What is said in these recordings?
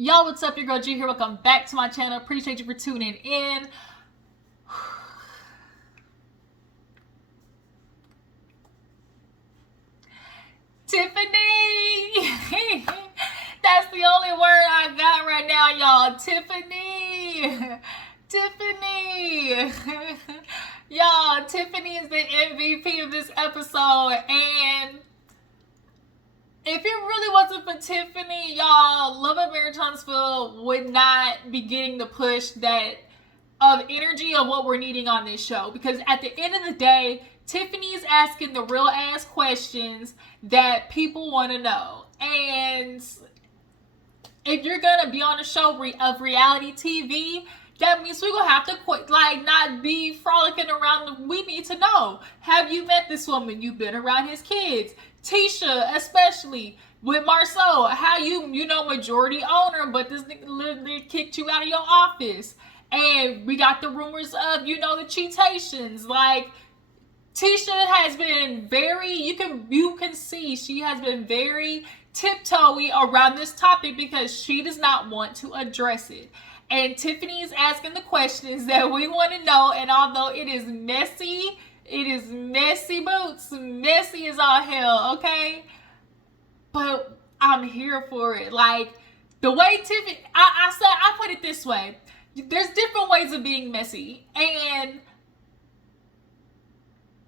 Yo, what's up? Your girl G here. Welcome back to my channel. Appreciate you for tuning in. Tiffany! That's the only word I got right now, y'all. Tiffany! Tiffany! Y'all, Tiffany is the MVP of this episode, and if it really wasn't for Tiffany, y'all, Love and Marriage Huntsville would not be getting the push that of energy of what we're needing on this show. Because at the end of the day, Tiffany is asking the real ass questions that people want to know. And if you're gonna be on a show of reality TV, that means we're gonna have to quit, like, not be frolicking around. We need to know, have you met this woman? You've been around his kids. Tisha, especially with Marcel, how you know, majority owner, but this nigga literally kicked you out of your office. And we got the rumors of, you know, the cheatations. Like, Tisha has been very, you can see she has been very tiptoey around this topic because she does not want to address it. And Tiffany is asking the questions that we want to know, and although it is messy boots, messy as all hell, okay? But I'm here for it. Like, the way Tiffany, I put it this way. There's different ways of being messy, and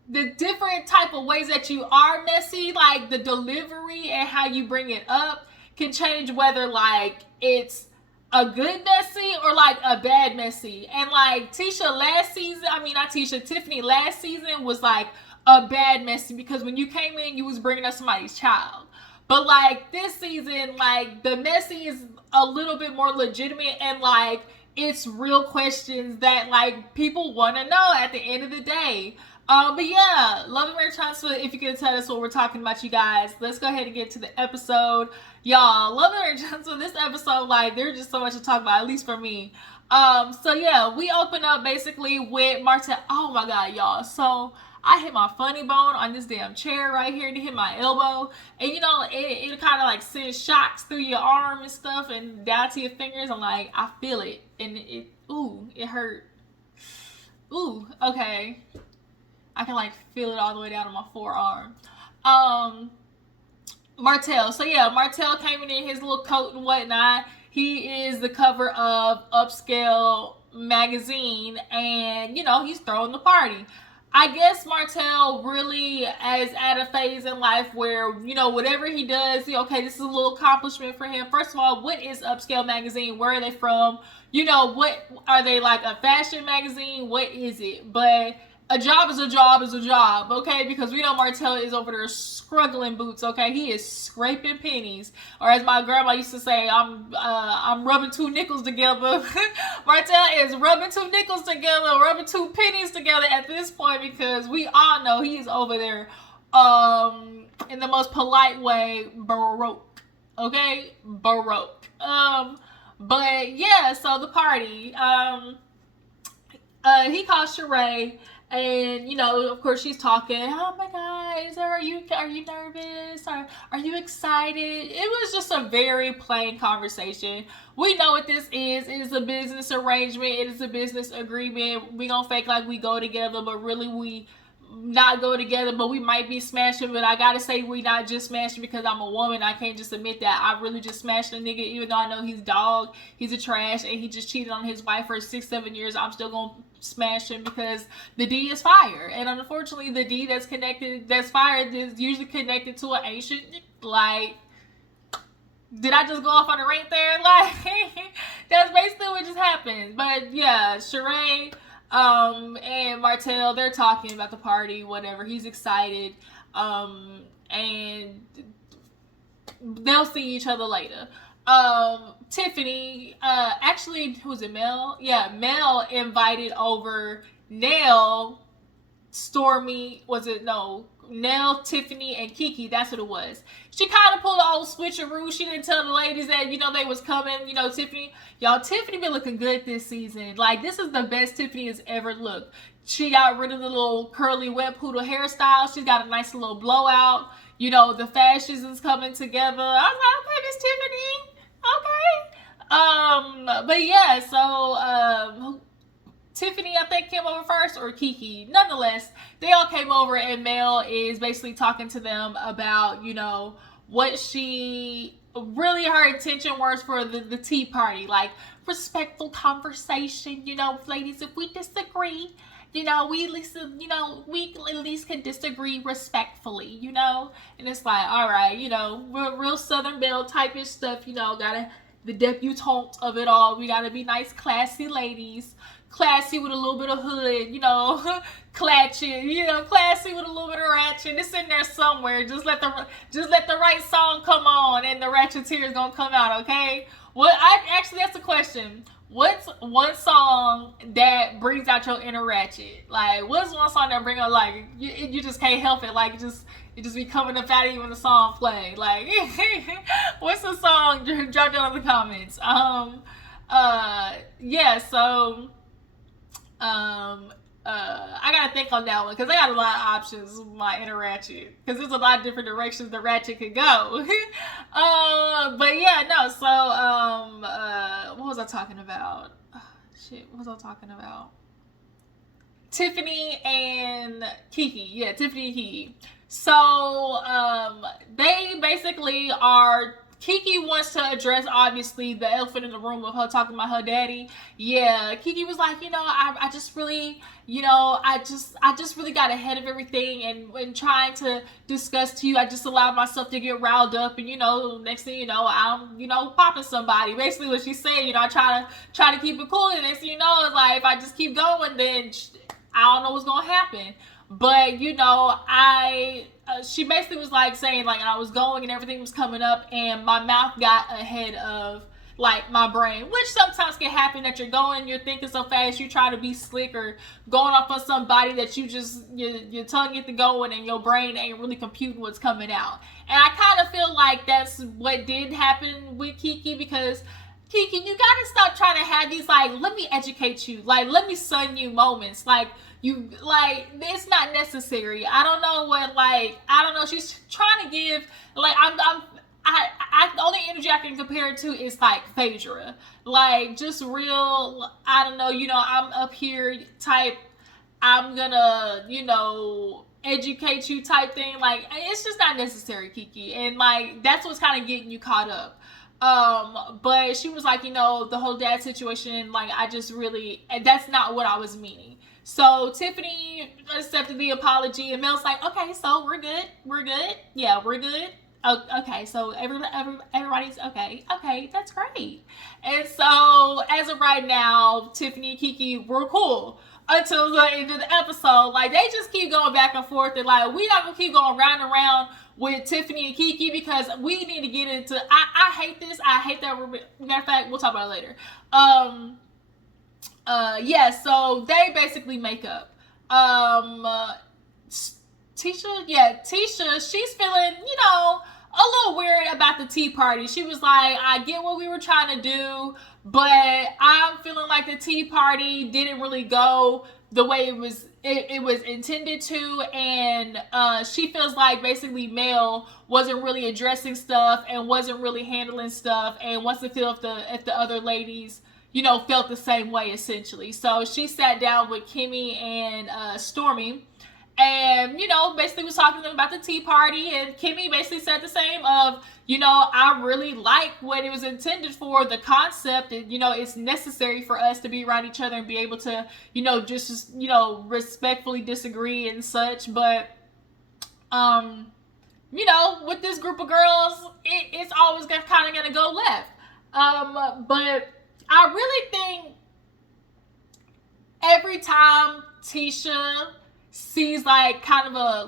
the different type of ways that you are messy, like the delivery and how you bring it up, can change whether, like, it's a good messy or like a bad messy. And like Tiffany last season was like a bad messy because when you came in, you was bringing up somebody's child. But like this season, like the messy is a little bit more legitimate, and like it's real questions that like people want to know at the end of the day. But yeah, Love and Marriage Huntsville, if you can tell us what we're talking about, you guys. Let's go ahead and get to the episode. Y'all, Love and Marriage Huntsville, this episode, like, there's just so much to talk about, at least for me. So yeah, we open up basically with Martell. Oh my god, y'all. So I hit my funny bone on this damn chair right here to hit my elbow. And you know, it kind of like sends shocks through your arm and stuff and down to your fingers. I'm like, I feel it. And it hurt. Ooh, okay. I can like feel it all the way down to my forearm. Martell. So yeah, Martell came in his little coat and whatnot. He is the cover of Upscale Magazine, and you know, he's throwing the party. I guess Martell really is at a phase in life where, you know, whatever he does, okay, this is a little accomplishment for him. First of all, what is Upscale Magazine? Where are they from? You know, what are they, like a fashion magazine? What is it? But a job is a job is a job, okay? Because we know Martell is over there struggling boots, okay? He is scraping pennies. Or as my grandma used to say, I'm rubbing two nickels together. Martell is rubbing two nickels together, rubbing two pennies together at this point, because we all know he is over there in the most polite way, baroque, okay? Baroque. But yeah, so the party. He calls Shereé. And, you know, of course she's talking, oh my God, are you nervous? Are you excited? It was just a very plain conversation. We know what this is. It is a business arrangement. It is a business agreement. We gonna fake like we go together, but really we not go together, but we might be smashing. But I gotta say, we not just smashing because I'm a woman. I can't just admit that I really just smashed a nigga, even though I know he's dog, he's a trash, and he just cheated on his wife for 6-7 years. I'm still gonna smash him because the D is fire. And unfortunately, the D that's fired is usually connected to an ancient, like, did I just go off on a rant there? Like, that's basically what just happened. But yeah, Shereé and Martell, they're talking about the party, whatever. He's excited. And they'll see each other later. Tiffany, actually, who's it, Mel? Yeah, Mel invited over Nell, Stormi, Nell, Tiffany, and Keke. That's what it was. She kind of pulled the old switcheroo. She didn't tell the ladies that, you know, they was coming. You know, Tiffany been looking good this season. Like, this is the best Tiffany has ever looked. She got rid of the little curly wet poodle hairstyle. She's got a nice little blowout. You know, the fashions is coming together. I was like, okay, Miss Tiffany. Okay. But yeah, so Tiffany, I think, came over first, or Keke. Nonetheless, they all came over, and Mel is basically talking to them about, what she really, her intention was for the tea party. Like, respectful conversation, ladies, if we disagree, we at least, we at least can disagree respectfully, And it's like, all right, real Southern Belle type-ish stuff, gotta, the debutante of it all. We gotta be nice, classy ladies. Classy with a little bit of hood, clatching, classy with a little bit of ratchet. It's in there somewhere. Just let the right song come on, and the ratchet tears gonna come out. Okay. That's the question. What's one song that brings out your inner ratchet? Like, what's one song that brings out, like, you just can't help it? Like, it just be coming up out of you when the song play. Like, what's the song? Drop down in the comments. Yeah. So. I gotta think on that one, because I got a lot of options with my inner ratchet, because there's a lot of different directions the ratchet could go. But yeah, no, so what was I talking about? What was I talking about? Tiffany and Keke. Yeah, Tiffany and Keke. So they basically are, Keke wants to address, obviously, the elephant in the room of her talking about her daddy. Yeah, Keke was like, I just really, I just really got ahead of everything, and when trying to discuss to you, I just allowed myself to get riled up, and next thing you know, I'm, popping somebody. Basically, what she's saying, I try to keep it cool, and next thing you know, it's like, if I just keep going, then I don't know what's gonna happen. But she basically was like saying, like, I was going and everything was coming up, and my mouth got ahead of, like, my brain, which sometimes can happen, that you're thinking so fast, you try to be slick or going off on somebody that your tongue gets to going and your brain ain't really computing what's coming out. And I kind of feel like that's what did happen with Keke, because Keke, you gotta stop trying to have these, like, let me educate you, like, let me sun you moments, like, it's not necessary. I don't know, she's trying to give, like, the only energy I can compare it to is, like, Phaedra, like, just real, I don't know, I'm up here type, I'm gonna, educate you type thing. Like, it's just not necessary, Keke, and, like, that's what's kind of getting you caught up. But she was like, the whole dad situation, like, and that's not what I was meaning. So Tiffany accepted the apology, and Mel's like, okay, so we're good. Yeah, we're good. Oh, okay, so everybody's okay. Okay, that's great. And so as of right now, Tiffany and Keke were cool until the end of the episode. Like, they just keep going back and forth, and, like, we not gonna keep going round and round with Tiffany and Keke, because we need to get into, I hate this. I hate that. Matter of fact, we'll talk about it later. Yeah, so they basically make up. Tisha, she's feeling, a little weird about the tea party. She was like, I get what we were trying to do, but I'm feeling like the tea party didn't really go the way it was intended to, and she feels like basically Mel wasn't really addressing stuff and wasn't really handling stuff, and wants to feel if the other ladies felt the same way, essentially. So she sat down with Kimmi and Stormi, and basically was talking to them about the tea party, and Kimmi basically said the same of, I really like what it was intended for, the concept, and it's necessary for us to be around each other and be able to just respectfully disagree and such, but with this group of girls, it's always kind of gonna go left. But I really think every time Tisha sees like kind of a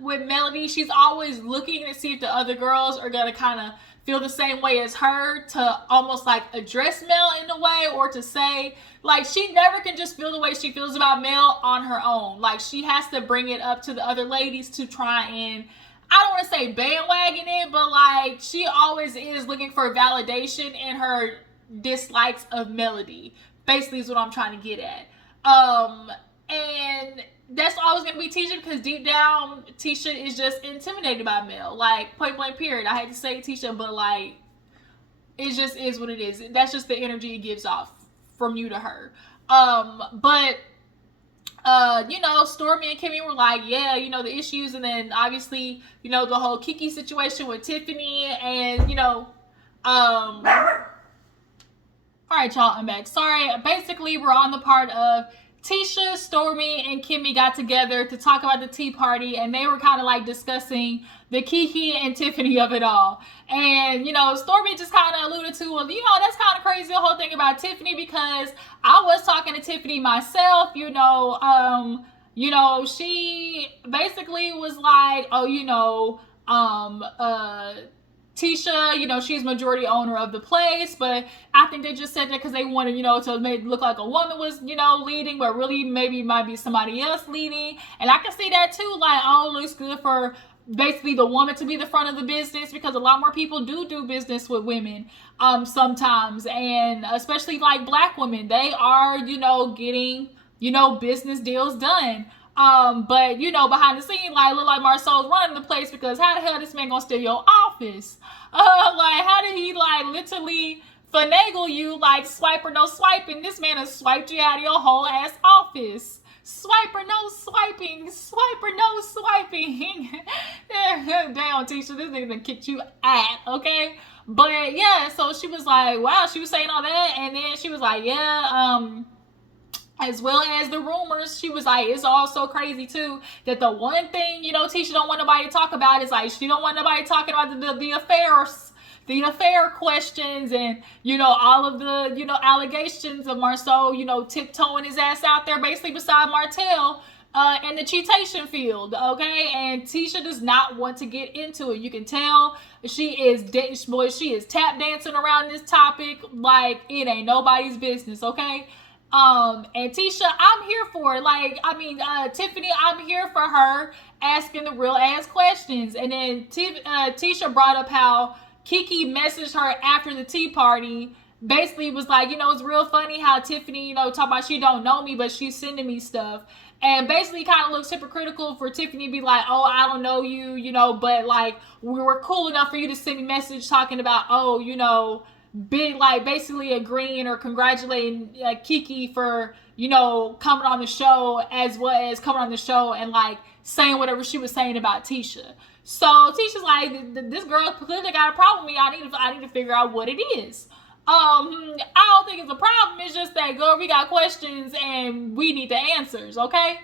with Melody, she's always looking to see if the other girls are gonna kind of feel the same way as her, to almost like address Mel in a way, or to say, like, she never can just feel the way she feels about Mel on her own. Like, she has to bring it up to the other ladies to try and, I don't want to say bandwagon it, but like, she always is looking for validation in her dislikes of Melody, basically, is what I'm trying to get at. And that's always going to be Tisha, because deep down, Tisha is just intimidated by Mel. Like, point blank period. I hate to say Tisha, but like, it just is what it is. That's just the energy it gives off from you to her. But you know, Stormi and Kimmi were like, yeah, you know, the issues, and then obviously, you know, the whole Keke situation with Tiffany, and you know, all right, y'all, I'm back. Sorry, basically, we're on the part of Tisha, Stormi, and Kimmi got together to talk about the tea party, and they were kind of like discussing the Keke and Tiffany of it all. And, you know, Stormi just kind of alluded to, well, you know, that's kind of crazy, the whole thing about Tiffany, because I was talking to Tiffany myself, you know, she basically was like, oh, you know, Tisha, you know, she's majority owner of the place, but I think they just said that because they wanted, you know, to make it look like a woman was, you know, leading, but really maybe it might be somebody else leading. And I can see that too, like, oh, it looks good for basically the woman to be the front of the business, because a lot more people do business with women sometimes, and especially like black women, they are, you know, getting, you know, business deals done. But you know, behind the scene, like, look like Marcel's running the place, because how the hell this man gonna steal your office? Like, how did he like literally finagle you, like swipe or no swiping? This man has swiped you out of your whole ass office. Swipe or no swiping, swipe or no swiping. Damn, Tisha, this nigga done kicked you out, okay? But yeah, so she was like, wow, she was saying all that, and then she was like, yeah, as well as the rumors, she was like, it's all so crazy too, that the one thing, you know, Tisha don't want nobody to talk about is like, she don't want nobody talking about the affairs, the affair questions, and, you know, all of the, you know, allegations of Marceau, you know, tiptoeing his ass out there basically beside Martell in the cheatation field, okay? And Tisha does not want to get into it. You can tell she is tap dancing around this topic like it ain't nobody's business, okay? And Tisha, I'm here for it. Like, I mean, Tiffany, I'm here for her asking the real ass questions. And then Tisha brought up how Keke messaged her after the tea party. Basically was like, you know, it's real funny how Tiffany, you know, talk about she don't know me, but she's sending me stuff. And basically kind of looks hypocritical for Tiffany to be like, oh, I don't know you, you know, but like, we were cool enough for you to send me a message talking about, oh, you know, big, like basically agreeing or congratulating Keke for, you know, coming on the show, as well as coming on the show and like saying whatever she was saying about Tisha. So Tisha's like, this girl clearly got a problem with me. I need to figure out what it is. I don't think it's a problem. It's just that, girl, we got questions and we need the answers, okay?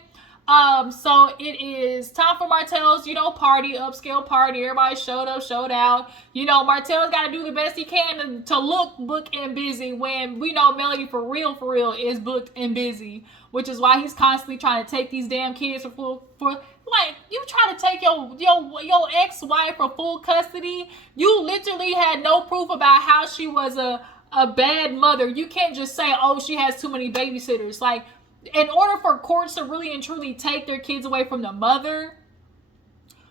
So it is time for Martell's, you know, party, upscale party. Everybody showed up, showed out. You know, Martell's got to do the best he can to look booked and busy when we know Melody for real is booked and busy, which is why he's constantly trying to take these damn kids for like, you try to take your ex-wife for full custody. You literally had no proof about how she was a bad mother. You can't just say, oh, she has too many babysitters. Like, in order for courts to really and truly take their kids away from the mother,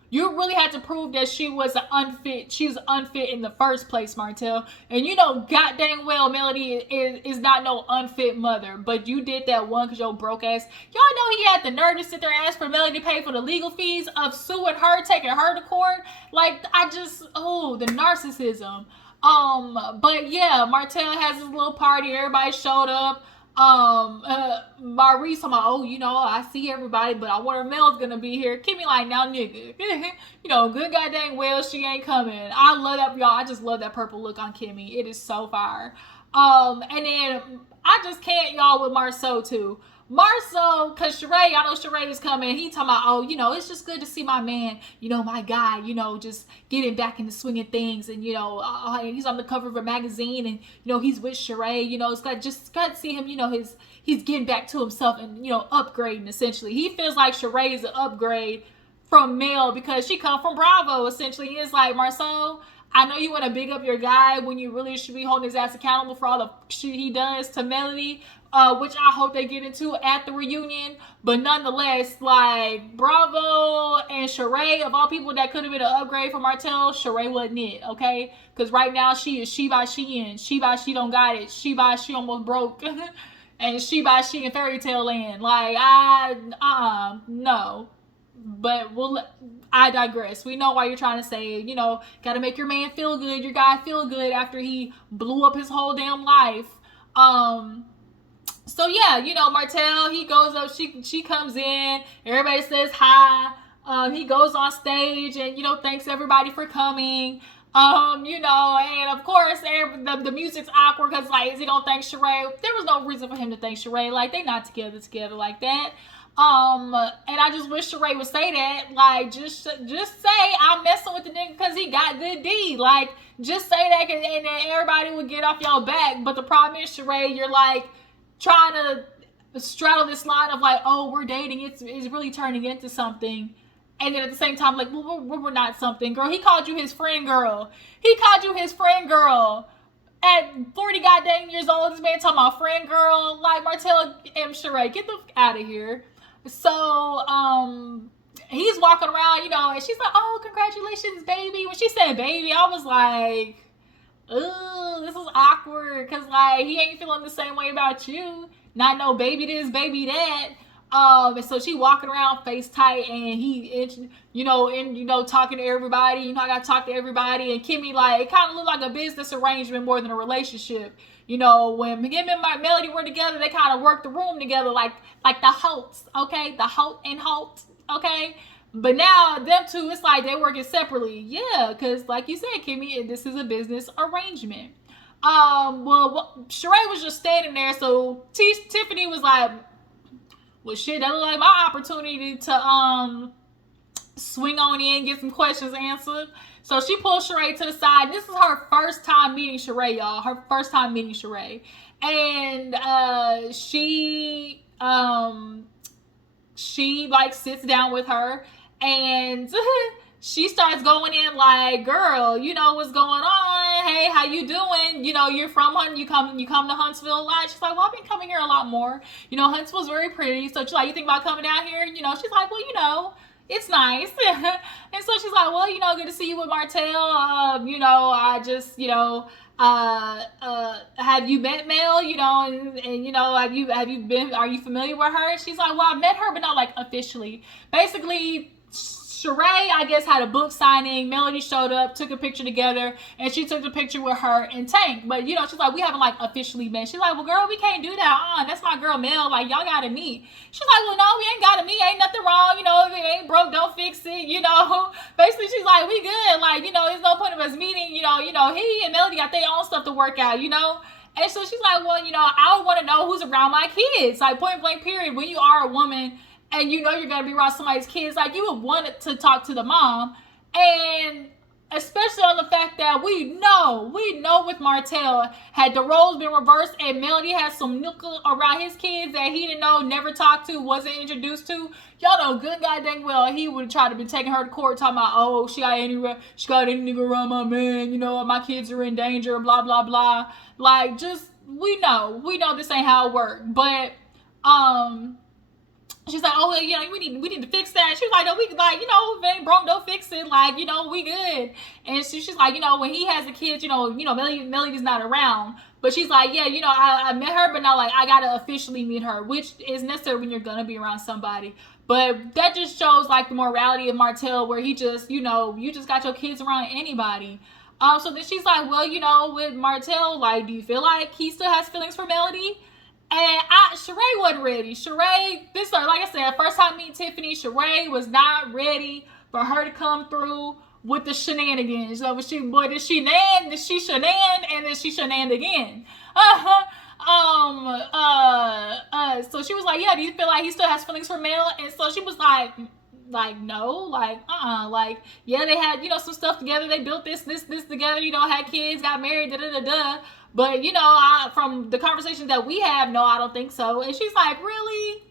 you really had to prove that she was unfit in the first place, Martell. And you know god dang well Melody is not no unfit mother. But you did that one because your broke ass. Y'all know he had the nerve to sit there and ask for Melody to pay for the legal fees of suing her, taking her to court. Like, the narcissism. But yeah, Martell has his little party. Everybody showed up. Maurice, I'm like, oh, you know, I see everybody, but I wonder if Mel's gonna be here. Kimmi like, now nigga, you know, good goddamn well she ain't coming. I love that, y'all. I just love that purple look on Kimmi. It is so fire. And then I just can't, y'all, with Marceau too. Marceau, cause Shereé, y'all know Shereé is coming. He talking about, oh, you know, it's just good to see my man, you know, my guy, you know, just getting back into swinging things, and you know, he's on the cover of a magazine, and you know, he's with Shereé. You know, it's got to see him. You know, he's getting back to himself and, you know, upgrading essentially. He feels like Shereé is an upgrade from Mel because she come from Bravo essentially. It's like, Marceau, I know you want to big up your guy when you really should be holding his ass accountable for all the shit he does to Melody, which I hope they get into at the reunion. But nonetheless, like, Bravo and Shereé, of all people that could have been an upgrade for Martell, Shereé wasn't it, okay? Because right now she is she by she in. She by she don't got it. She by she almost broke. And she by she in fairy tale land. Like, no. but I digress. We know why you're trying to say, you know, gotta make your man feel good, your guy feel good after he blew up his whole damn life. So yeah, you know, Martell, he goes up, she comes in, everybody says hi. He goes on stage and, you know, thanks everybody for coming. You know, and of course, the music's awkward because, like, is he gonna thank Shereé? There was no reason for him to thank Shereé. Like, they not together like that. And I just wish Shereé would say that. Like, just say I'm messing with the nigga because he got good D. Like, just say that, and then everybody would get off y'all back. But the problem is, Shereé, you're like trying to straddle this line of like, oh, we're dating. It's really turning into something. And then at the same time, like, well, we're not something, girl. He called you his friend, girl. He called you his friend, girl. At 40 goddamn years old, this man talking about friend, girl. Like, Martell and Shereé, get the f out of here. So, he's walking around, you know, and she's like, oh, congratulations, baby. When she said baby, I was like, ooh, this is awkward. Because, like, he ain't feeling the same way about you. Not no baby this, baby that. And so she walking around face tight, and he, you know, talking to everybody. You know, I gotta talk to everybody. And Kimmi, like, it kind of looked like a business arrangement more than a relationship. You know, when him and my Melody were together, they kind of worked the room together, like the Holtz, okay, the Holt and Holt, okay. But now them two, it's like they working separately, yeah, because like you said, Kimmi, this is a business arrangement. Well, Shereé was just standing there, so Tiffany was like, well, shit, that looked like my opportunity to swing on in, get some questions answered. So she pulled Shereé to the side. This is her first time meeting Shereé, y'all. Her first time meeting Shereé. And she like sits down with her, and she starts going in like, girl, you know what's going on? Hey, how you doing? You know, you're from you come to Huntsville a lot. She's like, well, I've been coming here a lot more. You know, Huntsville's very pretty. So she's like, you think about coming down here? You know, she's like, well, you know, it's nice. And so she's like, well, you know, good to see you with Martell. You know, I just, you know, have you met Mel? You know, and you know, are you familiar with her? And she's like, well, I met her, but not like officially. Basically, Shereé, I guess, had a book signing. Melody showed up, took a picture together, and she took the picture with her and Tank. But, you know, she's like, we haven't, like, officially met. She's like, well, girl, we can't do that. That's my girl, Mel. Like, y'all gotta meet. She's like, well, no, we ain't gotta meet. Ain't nothing wrong. You know, if it ain't broke, don't fix it. You know, basically, she's like, we good. Like, you know, there's no point of us meeting. You know, he and Melody got their own stuff to work out, you know. And so she's like, well, you know, I would want to know who's around my kids. Like, point blank, period. When you are a woman and you know you're going to be around somebody's kids, like, you would want to talk to the mom. And especially on the fact that we know with Martell, had the roles been reversed and Melody had some nickel around his kids that he didn't know, never talked to, wasn't introduced to, y'all know good goddamn well he would try to be taking her to court talking about, oh, she got any nigga around my man, you know, my kids are in danger, blah, blah, blah. Like, just, we know this ain't how it works. But, she's like, oh, you know, we need to fix that. She's like, no, we like, you know, if it ain't broke, don't fix it. Like, you know, we good. And she's like, you know, when he has a kid, you know, Melody's not around. But she's like, yeah, you know, I met her, but now, like, I gotta officially meet her, which is necessary when you're gonna be around somebody. But that just shows, like, the morality of Martell, where he just, you know, you just got your kids around anybody. So then she's like, well, you know, with Martell, like, do you feel like he still has feelings for Melody? And Shereé wasn't ready. Shereé, like I said, first time meeting Tiffany, Shereé was not ready for her to come through with the shenanigans. So she shenaned, and then she shenaned again. So she was like, yeah, do you feel like he still has feelings for Mel? And so she was like, no, like, like, yeah, they had, you know, some stuff together. They built this together, you know, had kids, got married, da-da-da-da. But, you know, from the conversations that we have, no, I don't think so. And she's like, really?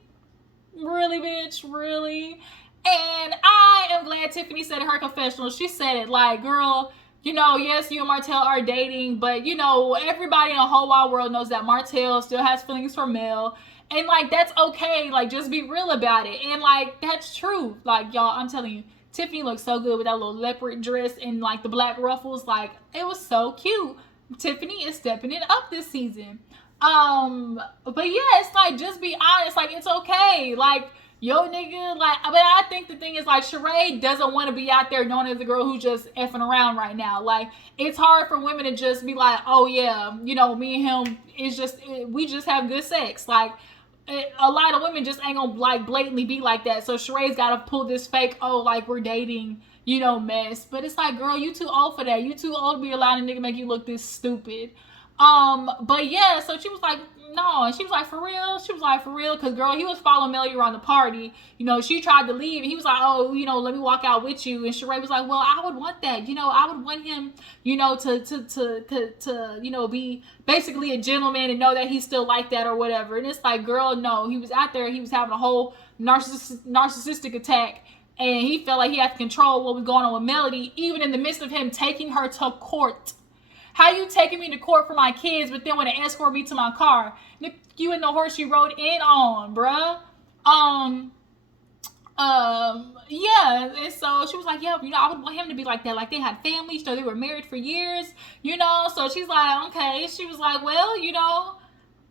Really, bitch? Really? And I am glad Tiffany said in her confessional, she said it like, girl, you know, yes, you and Martell are dating, but, you know, everybody in the whole wide world knows that Martell still has feelings for Mel. And, like, that's okay. Like, just be real about it. And, like, that's true. Like, y'all, I'm telling you, Tiffany looked so good with that little leopard dress and, like, the black ruffles. Like, it was so cute. Tiffany is stepping it up this season. But yeah, it's like, just be honest. Like, it's okay. Like, yo nigga, like, but I think the thing is, like, Shereé doesn't want to be out there known as a girl who's just effing around right now. Like, it's hard for women to just be like, oh yeah, you know, me and him is just, we just have good sex. Like, a lot of women just ain't gonna like blatantly be like that. So Sheree's gotta pull this fake, oh, like we're dating, you know, mess. But it's like, girl, you too old for that. You too old to be allowing a nigga make you look this stupid. But yeah, so she was like, no, and she was like, for real? She was like, for real? Because, girl, he was following Melly around the party. You know, she tried to leave, and he was like, oh, you know, let me walk out with you. And Shereé was like, well, I would want that. You know, I would want him, you know, to you know, be basically a gentleman and know that he's still like that or whatever. And it's like, girl, no. He was out there. He was having a whole narcissistic attack. And he felt like he had to control what was going on with Melody, even in the midst of him taking her to court. How you taking me to court for my kids, but then want to escort me to my car? You and the horse you rode in on, bruh. Yeah. And so she was like, yeah, you know, I would want him to be like that. Like, they had families, so they were married for years, you know. So she's like, okay. She was like, well, you know,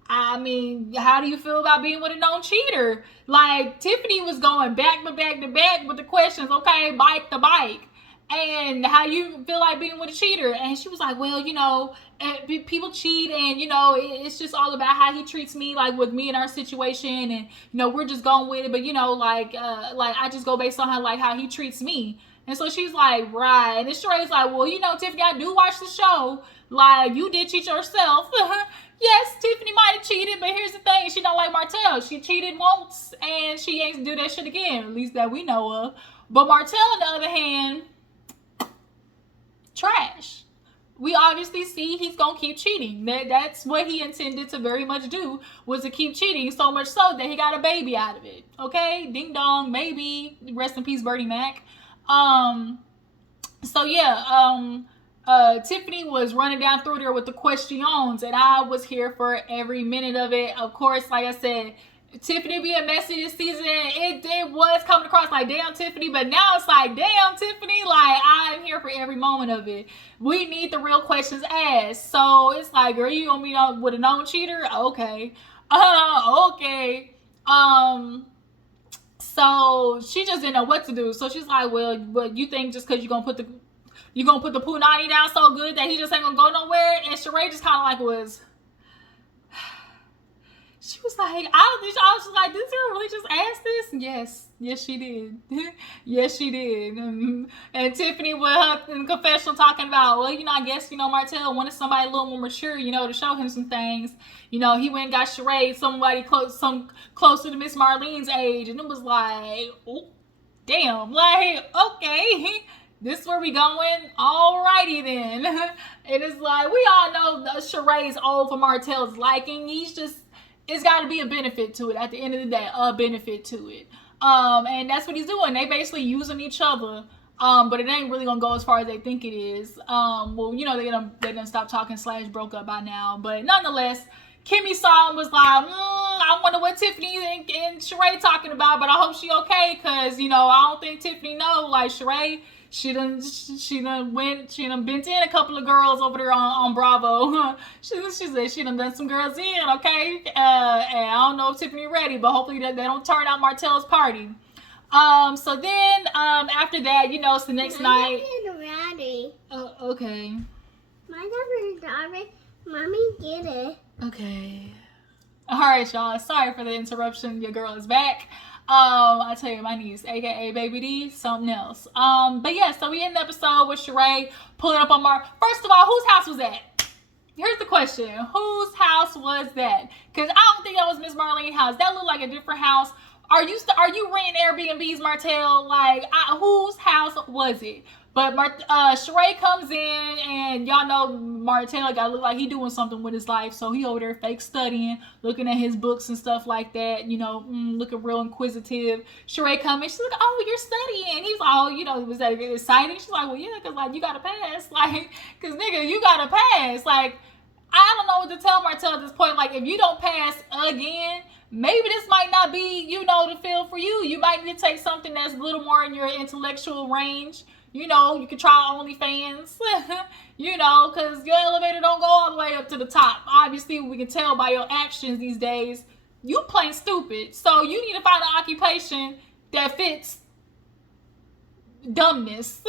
I mean, how do you feel about being with a known cheater? Like, Tiffany was going back to back to back with the questions. Okay, bike to bike. And how you feel like being with a cheater? And she was like, well, you know, people cheat, and, you know, it's just all about how he treats me, like with me and our situation, and, you know, we're just going with it. But, you know, like I just go based on how he treats me. And so she's like, right. And then Sheree's like, well, you know, Tiffany, I do watch the show. Like, you did cheat yourself. Yes, Tiffany might have cheated, but here's the thing. She don't like Martell. She cheated once, and she ain't do that shit again, at least that we know of. But Martell, on the other hand, trash. We obviously see he's gonna keep cheating. That's what he intended to very much do, was to keep cheating, so much so that he got a baby out of it. Okay, ding dong, maybe. Rest in peace, Bertie Mac. So yeah, Tiffany was running down through there with the questions, and I was here for every minute of it. Of course, like I said, Tiffany being messy this season, it was coming across like, damn, Tiffany, but now it's like, damn, Tiffany, like, I'm here for every moment of it. We need the real questions asked. So it's like, girl, you gonna be with a known cheater? Okay. Okay. So she just didn't know what to do. So she's like, well, but you think just because you're gonna put the punani down so good that he just ain't gonna go nowhere? And Shereé just kind of like was, she was like, I was just like, did Sarah really just ask this? Yes, she did. Yes, she did. And Tiffany with her in the confessional talking about, well, you know, I guess, you know, Martell wanted somebody a little more mature, you know, to show him some things. You know, he went and got Shereé, somebody closer to Miss Marlene's age. And it was like, oh, damn, like, okay. This is where we going? Alrighty then. It is like, we all know Shereé's old for Martell's liking. He's just, it's got to be a benefit to it at the end of the day, a benefit to it. And that's what he's doing. They basically using each other. But it ain't really gonna go as far as they think it is. Well, you know, they're gonna stop talking / broke up by now. But nonetheless, Kimmi saw him, was like, I wonder what Tiffany and Shereé talking about, but I hope she okay, cause, you know, I don't think Tiffany know, like, Shereé, she done bent in a couple of girls over there on Bravo. she said she done some girls in, okay? And I don't know if Tiffany ready, but hopefully they don't turn out Martell's party. So then, after that, you know, it's the next night. Ready. Okay. My number is already. Mommy, get it. Okay. All right, y'all. Sorry for the interruption. Your girl is back. I tell you, my niece, aka Baby D, something else. But yeah, so we end the episode with Shereé pulling up on First of all, whose house was that? Here's the question: whose house was that? Because I don't think that was Miss Marlene's house. That looked like a different house. Are you renting Airbnbs, Martell? Like, whose house was it? But Shereé comes in, and y'all know Martell got to look like he doing something with his life. So he over there fake studying, looking at his books and stuff like that. You know, looking real inquisitive. Shereé come in, she's like, oh, you're studying. He's like, oh, you know, was that exciting? She's like, well, yeah, because, like, you got to pass. Like, because, nigga, you got to pass. Like, I don't know what to tell Martell at this point. Like, if you don't pass again, maybe this might not be, you know, the field for you. You might need to take something that's a little more in your intellectual range. You know, you can try OnlyFans, you know, because your elevator don't go all the way up to the top. Obviously, we can tell by your actions these days, you plain stupid. So you need to find an occupation that fits dumbness.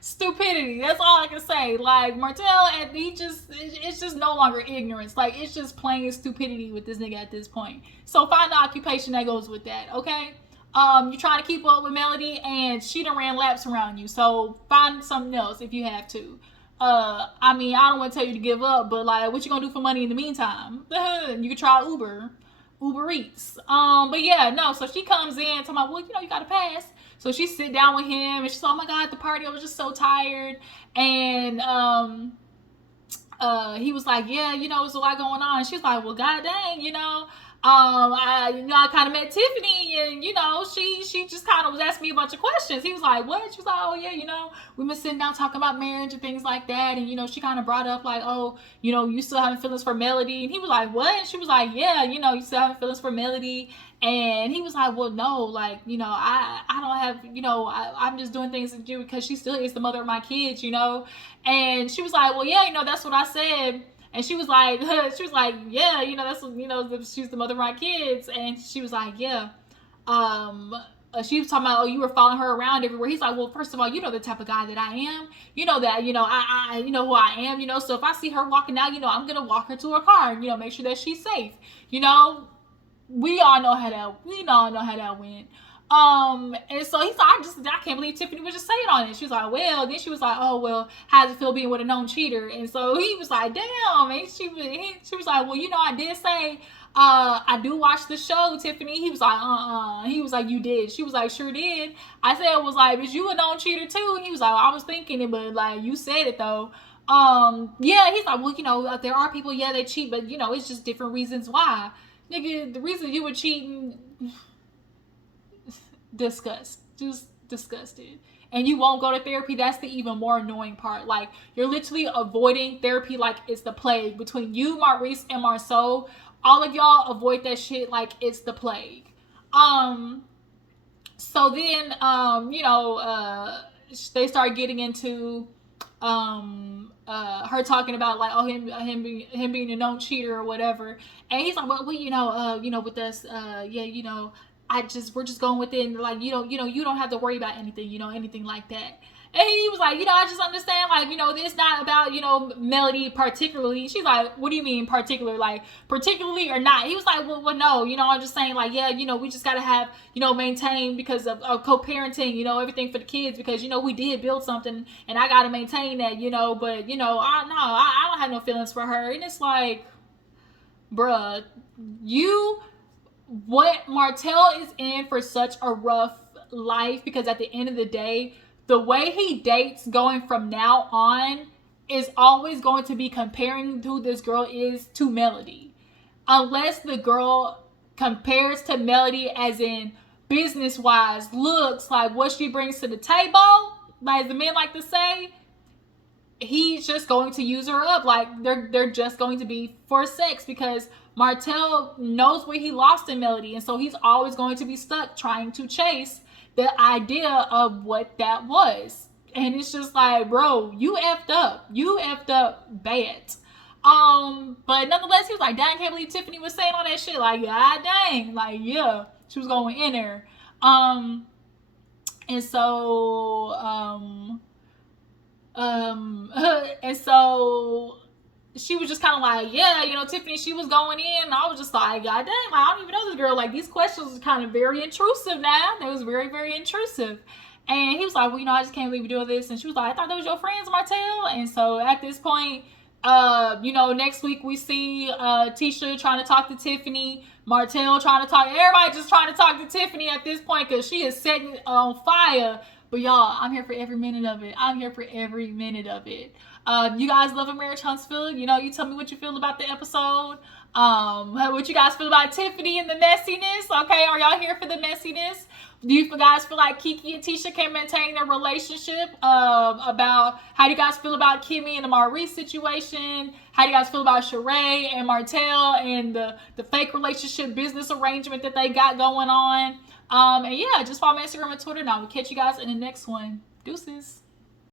Stupidity. That's all I can say. Like, Martell, it's just no longer ignorance. Like, it's just plain stupidity with this nigga at this point. So find an occupation that goes with that, okay? You're trying to keep up with Melody, and she done ran laps around you. So find something else if you have to. I mean, I don't want to tell you to give up, but like, what you gonna do for money in the meantime? You can try Uber Eats. But yeah, no. So she comes in talking about, well, you know, you gotta pass. So she sit down with him, and she's like, oh my god, at the party I was just so tired. And he was like, yeah, you know, there's a lot going on. And she's like, well, god dang, you know. I kind of met Tiffany, and you know, she just kind of was asking me a bunch of questions. He was like, what? She was like, oh yeah, you know, we've been sitting down talking about marriage and things like that. And you know, she kind of brought up like, oh, you know, you still having feelings for Melody? And he was like, what? And she was like, yeah, you know, you still having feelings for Melody? And he was like, well, no, like, you know, I don't have, you know, I'm just doing things with you because she still is the mother of my kids, you know. And she was like, well, yeah, you know, that's what I said. And she was like, yeah, you know, that's, you know, she's the mother of my kids. And she was like, yeah. She was talking about, oh, you were following her around everywhere. He's like, well, first of all, you know the type of guy that I am. You know that, you know, I you know who I am, you know. So if I see her walking out, you know, I'm going to walk her to her car and, you know, make sure that she's safe. You know, we all know how that went. And so he's like, I can't believe Tiffany was just saying on it. She was like, well, then she was like, oh, well, how does it feel being with a known cheater? And so he was like, damn. And she was like, well, you know, I did say, I do watch the show, Tiffany. He was like, He was like, you did. She was like, sure did. I said, was like, is you a known cheater too? He was like, well, I was thinking it, but like, you said it though. Yeah, he's like, well, you know, there are people, yeah, they cheat, but you know, it's just different reasons why. Nigga, the reason you were cheating, just disgusted. And you won't go to therapy. That's the even more annoying part. Like, you're literally avoiding therapy like it's the plague. Between you, Maurice, and Marceau, all of y'all avoid that shit like it's the plague. So then, you know, they start getting into her talking about like, oh, him being a known cheater or whatever. And he's like, well, you know, with us, yeah, you know, we're just going with it, and like, you don't have to worry about anything, you know, anything like that. And he was like, you know, I just understand, like, you know, it's not about, you know, Melody particularly. She's like, what do you mean particular? Like, particularly or not? He was like, well, no, you know, I'm just saying, like, yeah, you know, we just got to have, you know, maintain because of co-parenting, you know, everything for the kids, because, you know, we did build something, and I got to maintain that, you know, but, you know, I don't have no feelings for her. And it's like, bruh, what Martell is in for such a rough life, because at the end of the day, the way he dates going from now on is always going to be comparing who this girl is to Melody. Unless the girl compares to Melody as in business-wise, looks, like what she brings to the table, like the men like to say, he's just going to use her up. Like, they're just going to be for sex, because Martell knows what he lost in Melody, and so he's always going to be stuck trying to chase the idea of what that was. And it's just like, bro, you effed up bad. But nonetheless, he was like, dang, I can't believe Tiffany was saying all that shit. Like, god dang, like, yeah, she was going in there. And so and so she was just kind of like, yeah, you know, Tiffany, she was going in. And I was just like, god damn, I don't even know this girl. Like, these questions are kind of very intrusive now. They was very, very intrusive. And he was like, well, you know, I just can't believe you're doing this. And she was like, I thought that was your friends, Martell. And so at this point, you know, next week we see Tisha trying to talk to Tiffany, Martell trying to talk, everybody just trying to talk to Tiffany at this point, because she is setting it on fire. But y'all, I'm here for every minute of it. You guys love A Marriage Huntsville. You know, you tell me what you feel about the episode. What you guys feel about Tiffany and the messiness. Okay, are y'all here for the messiness? Do you guys feel like Keke and Tisha can maintain their relationship? About how do you guys feel about Kimmi and the Maurice situation? How do you guys feel about Shereé and Martell and the fake relationship business arrangement that they got going on? And yeah, just follow me on Instagram and Twitter, and I will catch you guys in the next one. Deuces.